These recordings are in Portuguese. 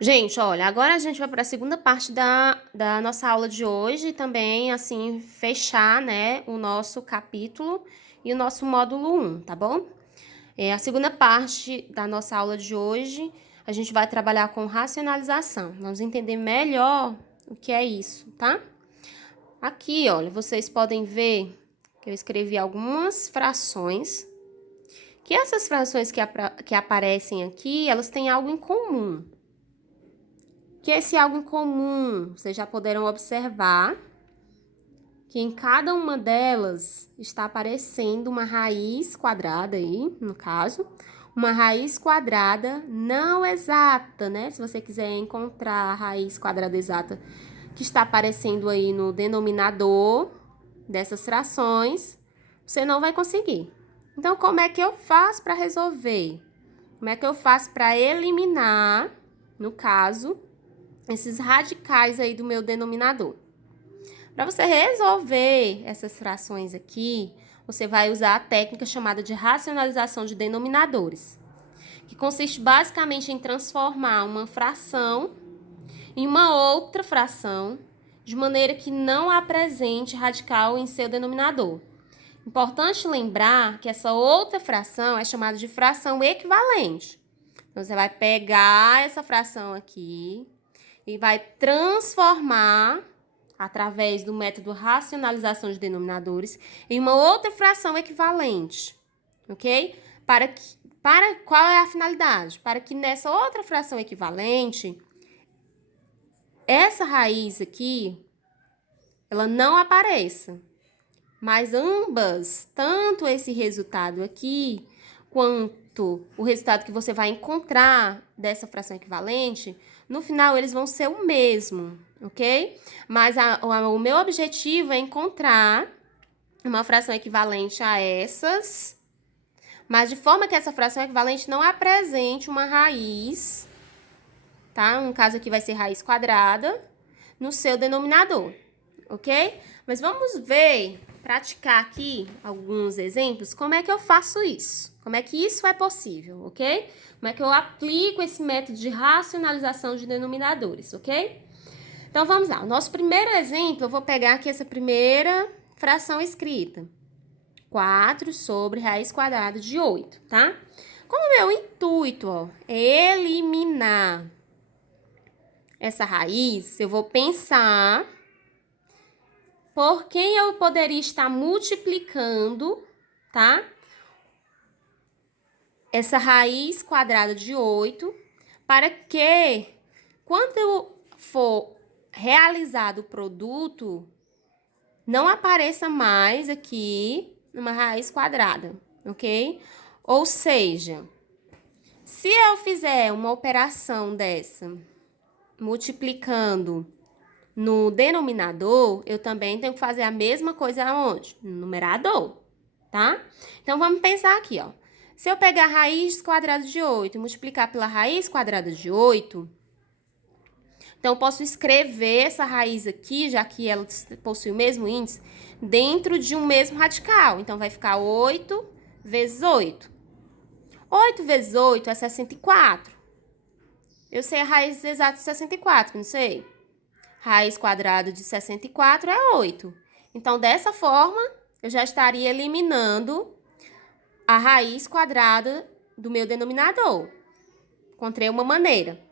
Gente, olha, agora a gente vai para a segunda parte da nossa aula de hoje e também, assim, fechar, né, o nosso capítulo e o nosso módulo 1, tá bom? A segunda parte da nossa aula de hoje, a gente vai trabalhar com racionalização. Vamos entender melhor o que é isso, tá? Aqui, olha, vocês podem ver que eu escrevi algumas frações, que essas frações que aparecem aqui, elas têm algo em comum. Que esse algo em comum, vocês já poderão observar que em cada uma delas está aparecendo uma raiz quadrada aí, no caso, uma raiz quadrada não exata, né? Se você quiser encontrar a raiz quadrada exata que está aparecendo aí no denominador dessas frações, você não vai conseguir. Então, como é que eu faço para resolver? Como é que eu faço para eliminar, no caso, esses radicais aí do meu denominador? Para você resolver essas frações aqui, você vai usar a técnica chamada de racionalização de denominadores, que consiste basicamente em transformar uma fração em uma outra fração, de maneira que não apresente radical em seu denominador. Importante lembrar que essa outra fração é chamada de fração equivalente. Então, você vai pegar essa fração aqui e vai transformar, através do método racionalização de denominadores, em uma outra fração equivalente, ok? Para qual é a finalidade? Para que nessa outra fração equivalente, essa raiz aqui, ela não apareça. Mas ambas, tanto esse resultado aqui, quanto o resultado que você vai encontrar dessa fração equivalente, no final eles vão ser o mesmo, ok? Mas o meu objetivo é encontrar uma fração equivalente a essas, mas de forma que essa fração equivalente não apresente uma raiz, tá? No caso aqui vai ser raiz quadrada, no seu denominador, ok? Mas vamos ver, praticar aqui alguns exemplos, como é que eu faço isso? Como é que isso é possível, ok? Como é que eu aplico esse método de racionalização de denominadores, ok? Então, vamos lá. O nosso primeiro exemplo, eu vou pegar aqui essa primeira fração escrita. 4 sobre raiz quadrada de 8, tá? Como meu intuito, ó, é eliminar essa raiz, eu vou pensar por quem eu poderia estar multiplicando, tá? Essa raiz quadrada de 8, para que, quando eu for realizado o produto, não apareça mais aqui uma raiz quadrada, ok? Ou seja, se eu fizer uma operação dessa, multiplicando no denominador, eu também tenho que fazer a mesma coisa aonde? No numerador, tá? Então, vamos pensar aqui, ó. Se eu pegar a raiz quadrada de 8 e multiplicar pela raiz quadrada de 8, então, eu posso escrever essa raiz aqui, já que ela possui o mesmo índice, dentro de um mesmo radical. Então, vai ficar 8 vezes 8. 8 vezes 8 é 64. Eu sei a raiz exata de 64, não sei? Raiz quadrada de 64 é 8. Então, dessa forma, eu já estaria eliminando a raiz quadrada do meu denominador. Encontrei uma maneira.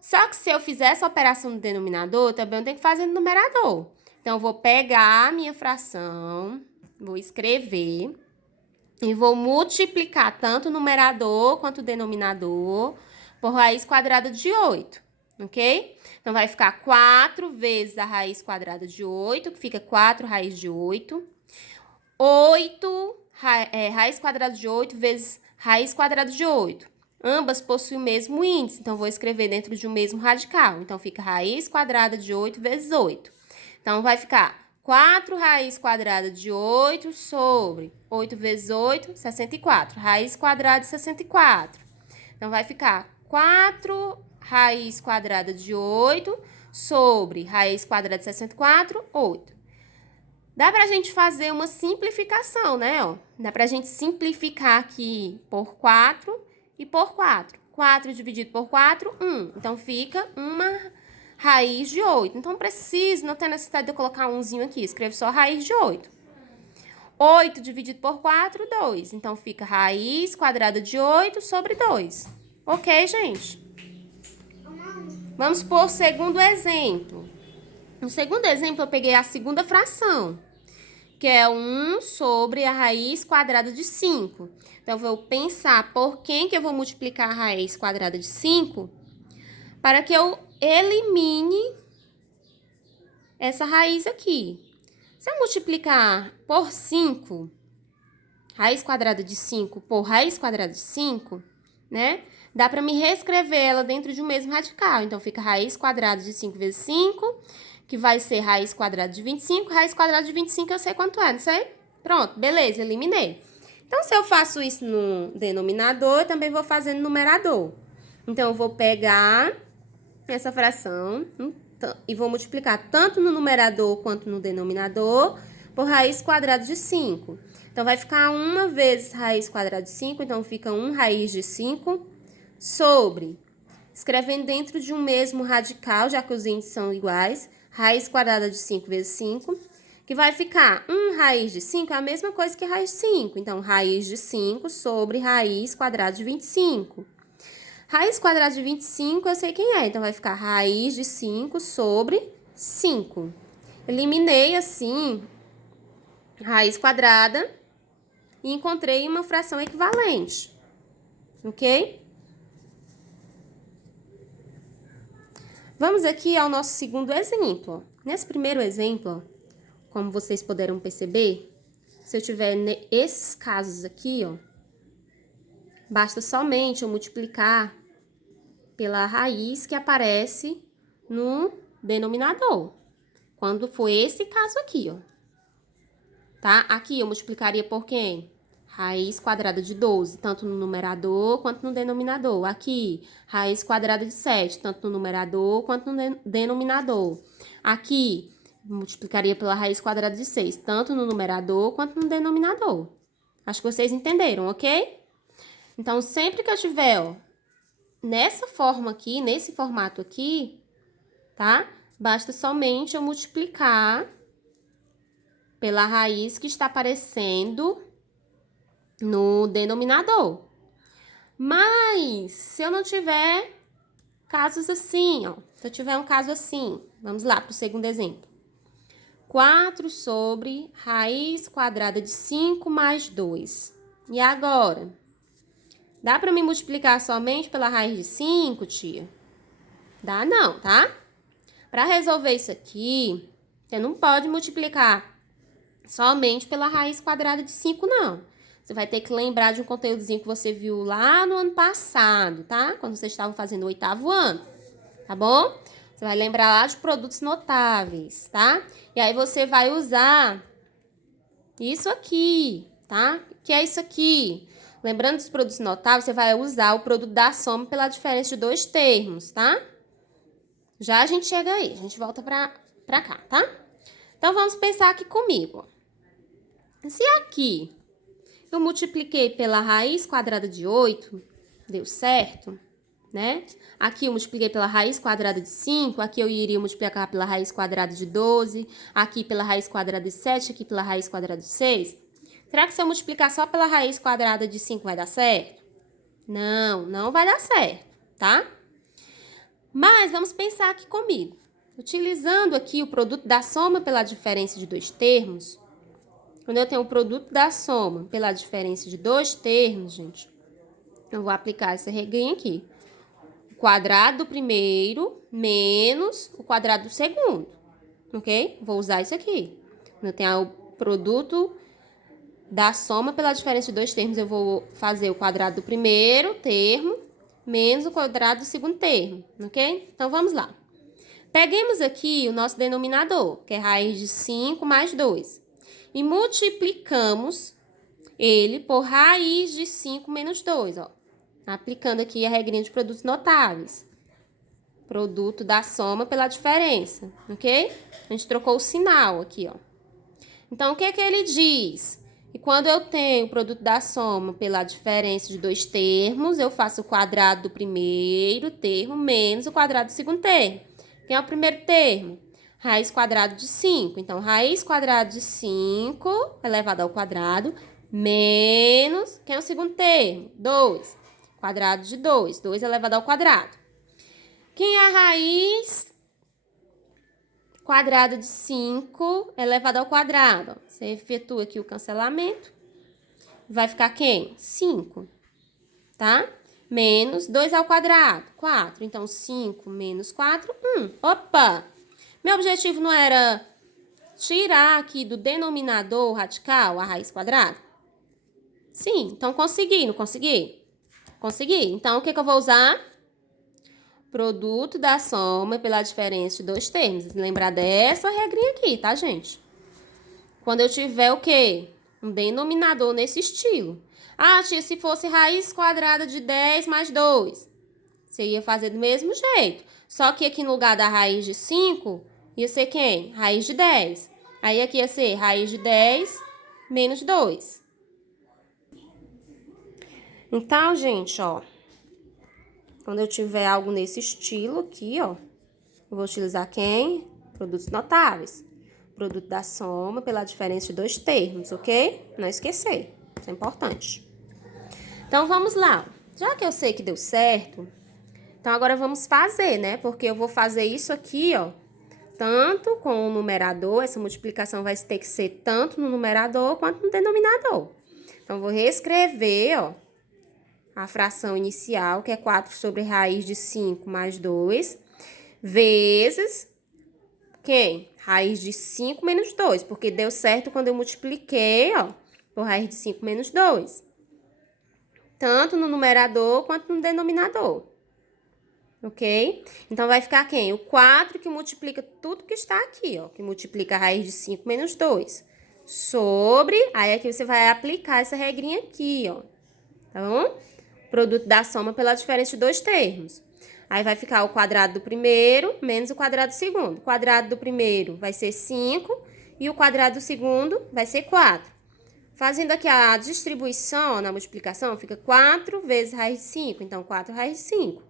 Só que se eu fizer essa operação no denominador, também eu tenho que fazer no numerador. Então, eu vou pegar a minha fração, vou escrever e vou multiplicar tanto o numerador quanto o denominador por raiz quadrada de 8, ok? Então, vai ficar 4 vezes a raiz quadrada de 8, que fica 4 raiz de 8. 8 raiz quadrada de 8 vezes raiz quadrada de 8. Ambas possuem o mesmo índice, então vou escrever dentro de um mesmo radical. Então, fica raiz quadrada de 8 vezes 8. Então, vai ficar 4 raiz quadrada de 8 sobre 8 vezes 8, 64. Raiz quadrada de 64. Então, vai ficar 4 raiz quadrada de 8 sobre raiz quadrada de 64, 8. Dá pra gente fazer uma simplificação, né? Ó. Dá pra gente simplificar aqui por 4 e por 4. 4 dividido por 4, 1. Então, fica uma raiz de 8. Então, preciso, não tem necessidade de eu colocar umzinho aqui. Escrevo só raiz de 8. 8 dividido por 4, 2. Então, fica raiz quadrada de 8 sobre 2. Ok, gente? Vamos por segundo exemplo. No segundo exemplo, eu peguei a segunda fração, que é 1 sobre a raiz quadrada de 5. Então, eu vou pensar por quem que eu vou multiplicar a raiz quadrada de 5 para que eu elimine essa raiz aqui. Se eu multiplicar por 5, raiz quadrada de 5 por raiz quadrada de 5, né? Dá para me reescrever ela dentro de um mesmo radical. Então, fica raiz quadrada de 5 vezes 5, que vai ser raiz quadrada de 25. Raiz quadrada de 25 eu sei quanto é, não sei? Pronto, beleza, eliminei. Então, se eu faço isso no denominador, eu também vou fazer no numerador. Então, eu vou pegar essa fração e vou multiplicar tanto no numerador quanto no denominador por raiz quadrada de 5. Então, vai ficar 1 vezes raiz quadrada de 5, então fica 1 raiz de 5 sobre, escrevendo dentro de um mesmo radical, já que os índices são iguais, raiz quadrada de 5 vezes 5, que vai ficar 1 raiz de 5 é a mesma coisa que raiz de 5. Então, raiz de 5 sobre raiz quadrada de 25. Raiz quadrada de 25, eu sei quem é. Então, vai ficar raiz de 5 sobre 5. Eliminei, assim, raiz quadrada e encontrei uma fração equivalente. Ok? Vamos aqui ao nosso segundo exemplo. Nesse primeiro exemplo, como vocês puderam perceber, se eu tiver esses casos aqui, ó, basta somente eu multiplicar pela raiz que aparece no denominador. Quando for esse caso aqui, ó. Tá? Aqui eu multiplicaria por quem? Raiz quadrada de 12, tanto no numerador quanto no denominador. Aqui, raiz quadrada de 7, tanto no numerador quanto no denominador. Aqui, multiplicaria pela raiz quadrada de 6, tanto no numerador quanto no denominador. Acho que vocês entenderam, ok? Então, sempre que eu tiver, ó, nessa forma aqui, nesse formato aqui, tá? Basta somente eu multiplicar pela raiz que está aparecendo no denominador. Mas, se eu não tiver casos assim, ó, se eu tiver um caso assim, vamos lá para o segundo exemplo. 4 sobre raiz quadrada de 5 mais 2. E agora? Dá para me multiplicar somente pela raiz de 5, tia? Dá não, tá? Para resolver isso aqui, você não pode multiplicar somente pela raiz quadrada de 5, não. Você vai ter que lembrar de um conteúdozinho que você viu lá no ano passado, tá? Quando vocês estavam fazendo o 8º ano, tá bom? Você vai lembrar lá de produtos notáveis, tá? E aí você vai usar isso aqui, tá? Que é isso aqui? Lembrando dos produtos notáveis, você vai usar o produto da soma pela diferença de dois termos, tá? Já a gente chega aí, a gente volta pra cá, tá? Então, vamos pensar aqui comigo. Se aqui eu multipliquei pela raiz quadrada de 8, deu certo, né? Aqui eu multipliquei pela raiz quadrada de 5, aqui eu iria multiplicar pela raiz quadrada de 12, aqui pela raiz quadrada de 7, aqui pela raiz quadrada de 6. Será que se eu multiplicar só pela raiz quadrada de 5 vai dar certo? Não, não vai dar certo, tá? Mas vamos pensar aqui comigo. Utilizando aqui o produto da soma pela diferença de dois termos, quando eu tenho o produto da soma pela diferença de dois termos, gente, eu vou aplicar essa regrinha aqui. O quadrado do primeiro menos o quadrado do segundo, ok? Vou usar isso aqui. Quando eu tenho o produto da soma pela diferença de dois termos, eu vou fazer o quadrado do primeiro termo menos o quadrado do segundo termo, ok? Então, vamos lá. Peguemos aqui o nosso denominador, que é raiz de 5 mais 2. E multiplicamos ele por raiz de 5 menos 2, ó. Aplicando aqui a regrinha de produtos notáveis. Produto da soma pela diferença, ok? A gente trocou o sinal aqui, ó. Então, o que que ele diz? E quando eu tenho o produto da soma pela diferença de dois termos, eu faço o quadrado do primeiro termo menos o quadrado do segundo termo. Quem é o primeiro termo? Raiz quadrada de 5. Então, raiz quadrada de 5 elevado ao quadrado menos... Quem é o segundo termo? 2. Quadrado de 2. 2 elevado ao quadrado. Quem é a raiz quadrada de 5 elevado ao quadrado? Você efetua aqui o cancelamento. Vai ficar quem? 5, tá? Menos 2 ao quadrado, 4. Então, 5 menos 4, 1. Opa! Meu objetivo não era tirar aqui do denominador radical a raiz quadrada? Sim, então consegui, não consegui? Consegui. Então, o que eu vou usar? Produto da soma pela diferença de dois termos. Lembrar dessa regrinha aqui, tá, gente? Quando eu tiver o quê? Um denominador nesse estilo. Ah, tia, se fosse raiz quadrada de 10 mais 2, você ia fazer do mesmo jeito. Só que aqui no lugar da raiz de 5, ia ser quem? Raiz de 10. Aí aqui ia ser raiz de 10 menos 2. Então, gente, ó, quando eu tiver algo nesse estilo aqui, ó, eu vou utilizar quem? Produtos notáveis. Produto da soma pela diferença de dois termos, ok? Não esquecer, isso é importante. Então, vamos lá. Já que eu sei que deu certo, então agora vamos fazer, né? Porque eu vou fazer isso aqui, ó, tanto com o numerador, essa multiplicação vai ter que ser tanto no numerador quanto no denominador. Então, eu vou reescrever, ó, a fração inicial, que é 4 sobre raiz de 5 mais 2, vezes quem? Raiz de 5 menos 2, porque deu certo quando eu multipliquei, ó, por raiz de 5 menos 2. Tanto no numerador quanto no denominador. Ok? Então, vai ficar quem? O 4 que multiplica tudo que está aqui, ó, que multiplica a raiz de 5 menos 2. Sobre, aí aqui você vai aplicar essa regrinha aqui, ó. Tá bom? Produto da soma pela diferença de dois termos. Aí vai ficar o quadrado do primeiro menos o quadrado do segundo. O quadrado do primeiro vai ser 5 e o quadrado do segundo vai ser 4. Fazendo aqui a distribuição na multiplicação, fica 4 vezes raiz de 5. Então, 4 raiz de 5.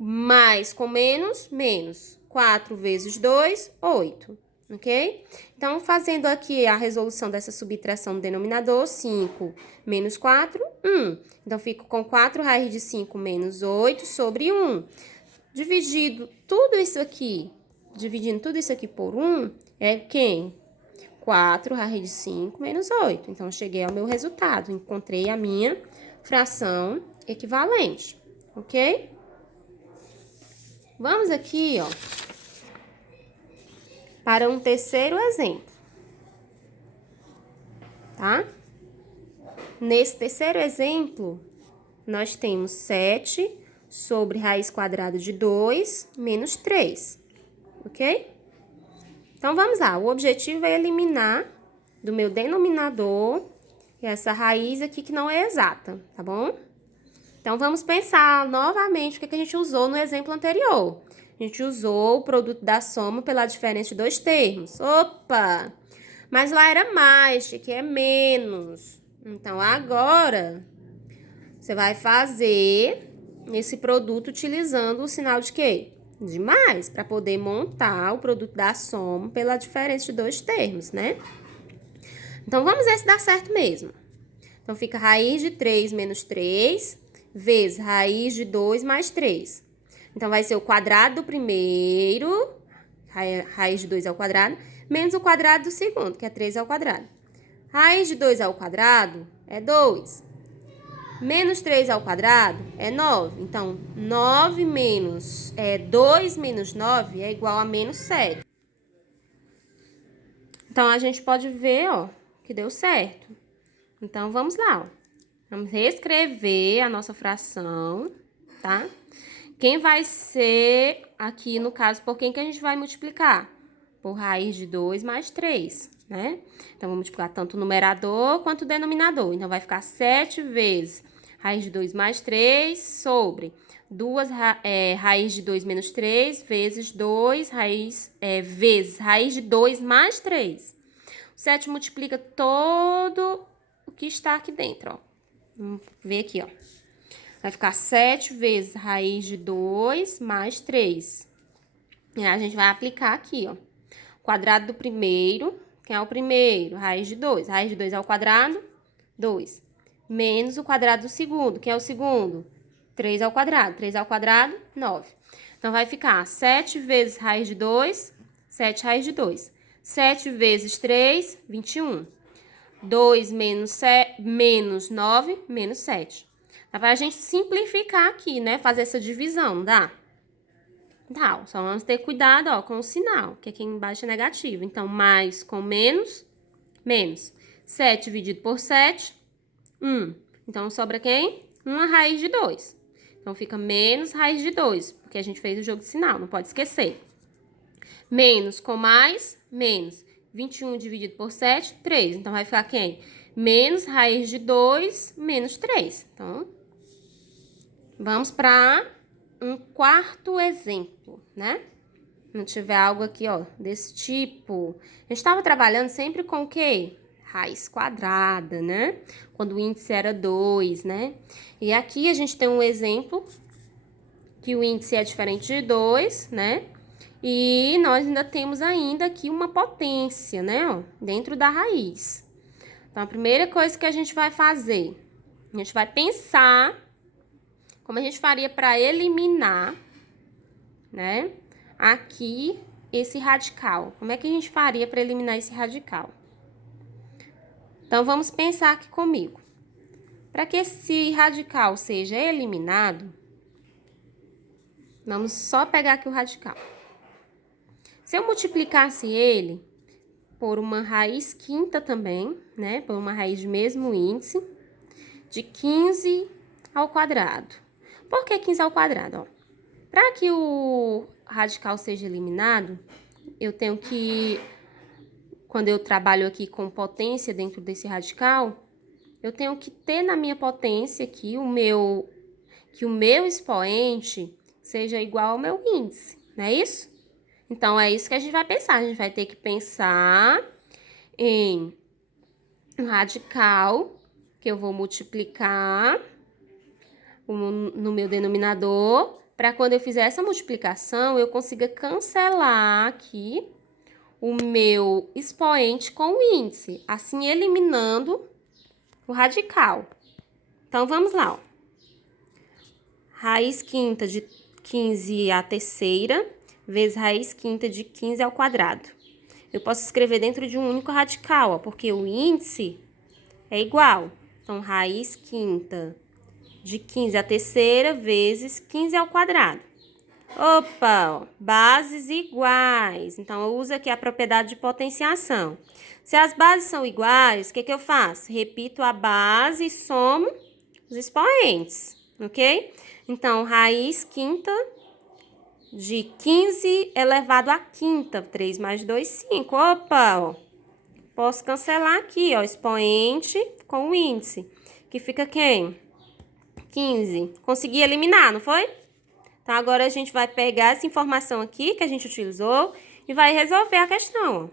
Mais com menos, menos. 4 vezes 2, 8. Ok? Então, fazendo aqui a resolução dessa subtração no denominador, 5 menos 4, 1. Então, fico com 4 raiz de 5 menos 8 sobre 1. Dividindo tudo isso aqui por 1, é quem? 4 raiz de 5 menos 8. Então, cheguei ao meu resultado. Encontrei a minha fração equivalente. Ok? Vamos aqui, ó, para um terceiro exemplo, tá? Nesse terceiro exemplo, nós temos 7 sobre raiz quadrada de 2 menos 3, ok? Então, vamos lá. O objetivo é eliminar do meu denominador essa raiz aqui que não é exata, tá bom? Então, vamos pensar novamente o que a gente usou no exemplo anterior. A gente usou o produto da soma pela diferença de dois termos. Opa! Mas lá era mais, aqui é menos. Então, agora, você vai fazer esse produto utilizando o sinal de quê? De mais, para poder montar o produto da soma pela diferença de dois termos, né? Então, vamos ver se dá certo mesmo. Então, fica raiz de 3 menos 3 vezes raiz de 2 mais 3. Então, vai ser o quadrado do primeiro, raiz de 2 ao quadrado, menos o quadrado do segundo, que é 3 ao quadrado. Raiz de 2 ao quadrado é 2. Menos 3 ao quadrado é 9. Então, 2 menos 9 é igual a menos 7. Então, a gente pode ver, ó, que deu certo. Então, vamos lá, ó. Vamos reescrever a nossa fração, tá? Quem vai ser aqui, no caso, por quem que a gente vai multiplicar? Por raiz de 2 mais 3, né? Então, vamos multiplicar tanto o numerador quanto o denominador. Então, vai ficar 7 vezes raiz de 2 mais 3 sobre 2 raiz de 2 menos 3 vezes 2 vezes raiz de 2 mais 3. O 7 multiplica todo o que está aqui dentro, ó. Vamos ver aqui, ó. Vai ficar 7 vezes raiz de 2 mais 3. E aí, a gente vai aplicar aqui, ó. Quadrado do primeiro. Quem é o primeiro? Raiz de 2. Raiz de 2 ao quadrado, 2. Menos o quadrado do segundo. Quem é o segundo? 3 ao quadrado. 3 ao quadrado, 9. Então, vai ficar 7 vezes raiz de 2, 7 raiz de 2. 7 vezes 3, 21. 2 menos 9, menos 7. Dá pra gente simplificar aqui, né? Fazer essa divisão, não dá? Tá, só vamos ter cuidado, ó, com o sinal, que aqui embaixo é negativo. Então, mais com menos, menos. 7 dividido por 7, 1. Então, sobra quem? 1 raiz de 2. Então, fica menos raiz de 2, porque a gente fez o jogo de sinal, não pode esquecer. Menos com mais, menos. 21 dividido por 7, 3. Então, vai ficar quem? Menos raiz de 2, menos 3. Então, vamos para um quarto exemplo, né? Não tiver algo aqui, ó, desse tipo. A gente estava trabalhando sempre com o quê? Raiz quadrada, né? Quando o índice era 2, né? E aqui a gente tem um exemplo que o índice é diferente de 2, né? E nós ainda temos ainda aqui uma potência, né? Ó, dentro da raiz. Então, a primeira coisa que a gente vai fazer, a gente vai pensar como a gente faria para eliminar, né? Aqui, esse radical. Como é que a gente faria para eliminar esse radical? Então, vamos pensar aqui comigo. Para que esse radical seja eliminado, vamos só pegar aqui o radical. Se eu multiplicasse ele por uma raiz quinta também, né? Por uma raiz de mesmo índice, de 15 ao quadrado. Por que 15 ao quadrado? Para que o radical seja eliminado, eu tenho que, quando eu trabalho aqui com potência dentro desse radical, eu tenho que ter na minha potência aqui que o meu expoente seja igual ao meu índice, não é isso? Então, é isso que a gente vai pensar. A gente vai ter que pensar em um radical que eu vou multiplicar no meu denominador, para quando eu fizer essa multiplicação, eu consiga cancelar aqui o meu expoente com o índice, assim eliminando o radical. Então, vamos lá, ó. Raiz quinta de 15 à terceira, vezes raiz quinta de 15 ao quadrado. Eu posso escrever dentro de um único radical, ó, porque o índice é igual. Então, raiz quinta de 15 à terceira, vezes 15 ao quadrado. Opa, ó, bases iguais. Então, eu uso aqui a propriedade de potenciação. Se as bases são iguais, o que eu faço? Repito a base e somo os expoentes, ok? Então, raiz quinta de 15 elevado à quinta. 3 mais 2, 5. Opa, ó. Posso cancelar aqui, ó, expoente com o índice. Que fica quem? 15. Consegui eliminar, não foi? Então, agora a gente vai pegar essa informação aqui que a gente utilizou e vai resolver a questão.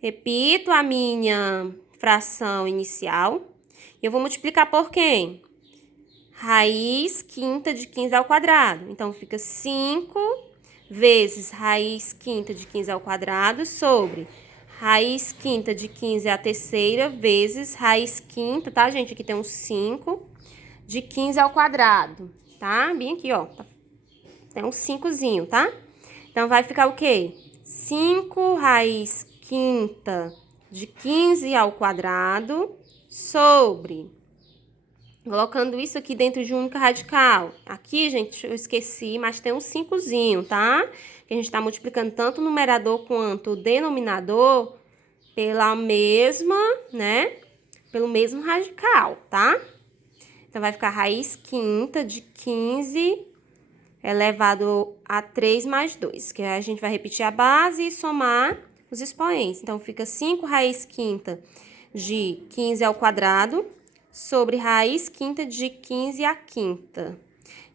Repito a minha fração inicial. E eu vou multiplicar por quem? Raiz quinta de 15 ao quadrado. Então, fica 5 vezes raiz quinta de 15 ao quadrado sobre raiz quinta de 15 à terceira vezes raiz quinta, tá, gente? Aqui tem um 5 de 15 ao quadrado, tá? Bem aqui, ó. Tem um 5zinho, tá? Então, vai ficar o quê? 5 raiz quinta de 15 ao quadrado sobre... Colocando isso aqui dentro de um único radical. Aqui, gente, eu esqueci, mas tem um 5zinho, tá? Que a gente tá multiplicando tanto o numerador quanto o denominador pela mesma, né? Pelo mesmo radical, tá? Então, vai ficar raiz quinta de 15 elevado a 3 mais 2. Que a gente vai repetir a base e somar os expoentes. Então, fica 5 raiz quinta de 15 ao quadrado sobre raiz quinta de 15 à quinta.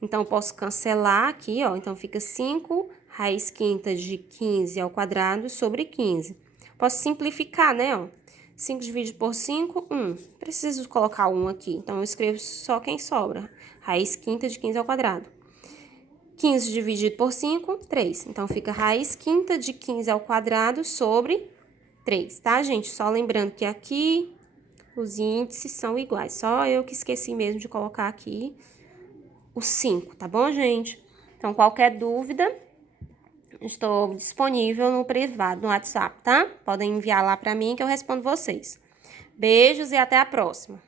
Então, posso cancelar aqui, ó. Então, fica 5 raiz quinta de 15 ao quadrado sobre 15. Posso simplificar, né, ó. 5 dividido por 5, 1. Preciso colocar 1 aqui, então eu escrevo só quem sobra. Raiz quinta de 15 ao quadrado. 15 dividido por 5, 3. Então, fica raiz quinta de 15 ao quadrado sobre 3, tá, gente? Só lembrando que aqui os índices são iguais. Só eu que esqueci mesmo de colocar aqui o 5, tá bom, gente? Então, qualquer dúvida, estou disponível no privado, no WhatsApp, tá? Podem enviar lá pra mim que eu respondo vocês. Beijos e até a próxima.